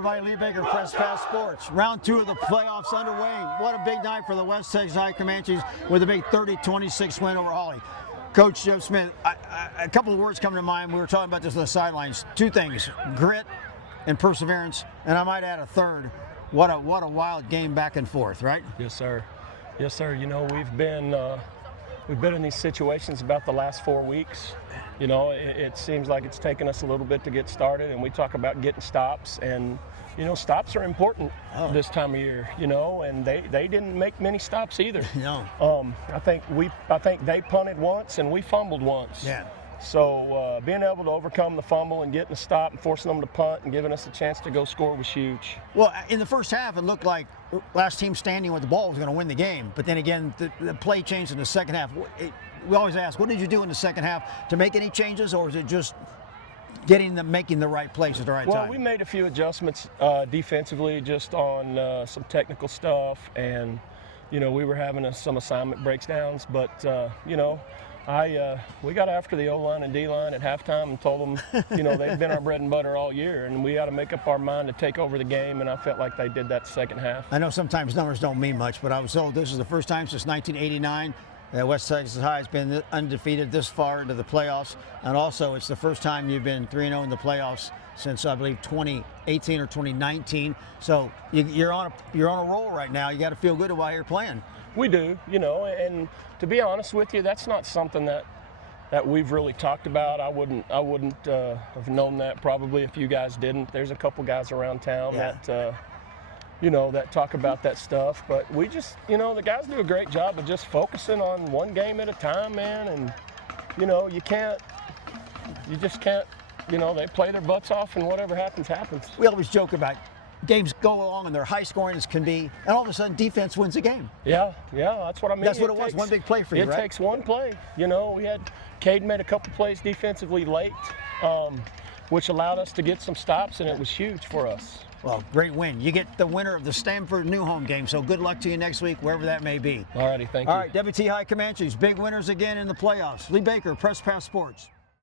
everybody. Lee Baker, Press Pass Sports. Round 2 of the playoffs underway. What a big night for the West Texas High Comanches with a big 30-26 win over Hawley. Coach Joe Smith, a couple of words come to mind. We were talking about this on the sidelines. 2 things, grit and perseverance, and I might add a third. What a wild game back and forth, right? Yes, sir. Yes, sir. You know, we've been in these situations about the last 4 weeks. You know, it seems like it's taken us a little bit to get started, and we talk about getting stops, and you know, stops are important this time of year. You know, and they didn't make many stops either. No. I think they punted once and we fumbled once. Yeah. So being able to overcome the fumble and getting a stop and forcing them to punt and giving us a chance to go score was huge. Well, in the first half, it looked like last team standing with the ball was going to win the game. But then again, the play changed in the second half. We always ask, what did you do in the second half to make any changes, or is it just making the right plays at the right time? Well, we made a few adjustments defensively, just on some technical stuff, and you know, we were having some assignment breakdowns, but you know, we got after the O-line and D-line at halftime and told them, you know, they've been our bread and butter all year, and we got to make up our mind to take over the game, and I felt like they did that second half. I know sometimes numbers don't mean much, but I was told this is the first time since 1989 that West Texas High has been undefeated this far into the playoffs, and also it's the first time you've been 3-0 in the playoffs since, I believe, 2018 or 2019. So you're on a roll right now. You got to feel good about how you're playing. We do, you know, and to be honest with you, that's not something that we've really talked about. I wouldn't have known that probably if you guys didn't. There's a couple guys around town that you know, that talk about that stuff, but we just, you know, the guys do a great job of just focusing on one game at a time, man. And you know, you just can't, you know, they play their butts off, and whatever happens, happens. We always joke about games go along and they're high scoring as can be, and all of a sudden defense wins the game. Yeah, that's what I mean. That's what it was, one big play for you, right? It takes one play. You know, Cade made a couple plays defensively late, which allowed us to get some stops, and it was huge for us. Well, great win. You get the winner of the Stanford New Home game, so good luck to you next week, wherever that may be. All righty, thank you. All right, WT High Comanches, big winners again in the playoffs. Lee Baker, Press Pass Sports.